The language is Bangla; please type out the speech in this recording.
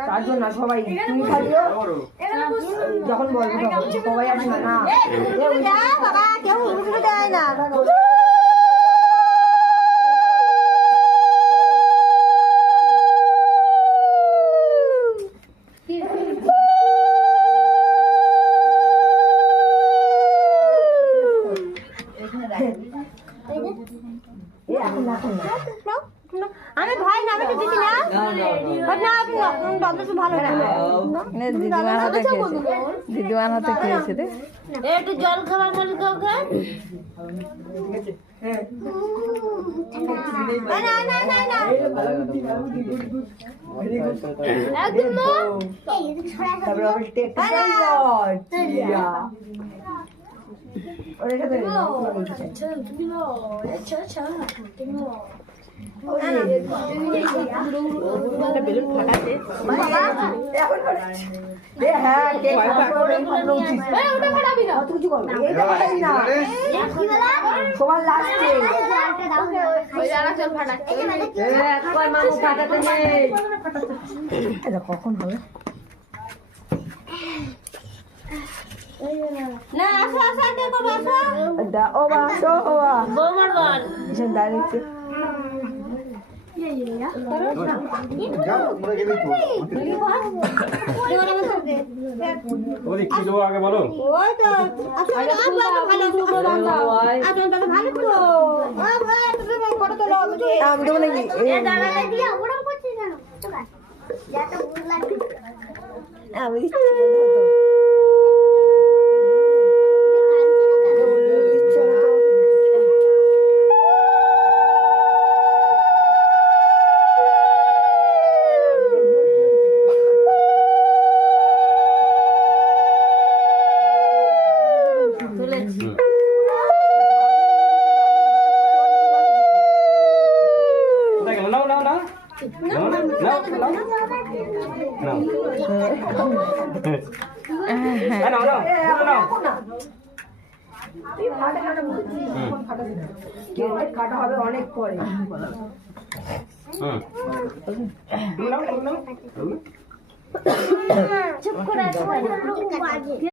চারজন না সবাই তুমি খালিও যখন বলবো সবাই আসবে না বাবা কেউ দেয় না আমি ভাই না আমি তো দিদি না ভালো দিদিমার হাতে খেয়েছে রে একটু জল খাবার বলি কাউকে সবার লাস্টে কখন হবে না আসো আসো কে করবে আসো ও বা আসো ও বা বৌমার বল যেন ডাইরেক্ট আগে বলো ওই তো আসলে ভালো ফটো তোলো আমি তো নাকি দাঁড়াতে দিয়ে ওরকম করছিস কেন যাতে ভুল লাগে আমি কাটা হবে অনেক পরে চুপ করে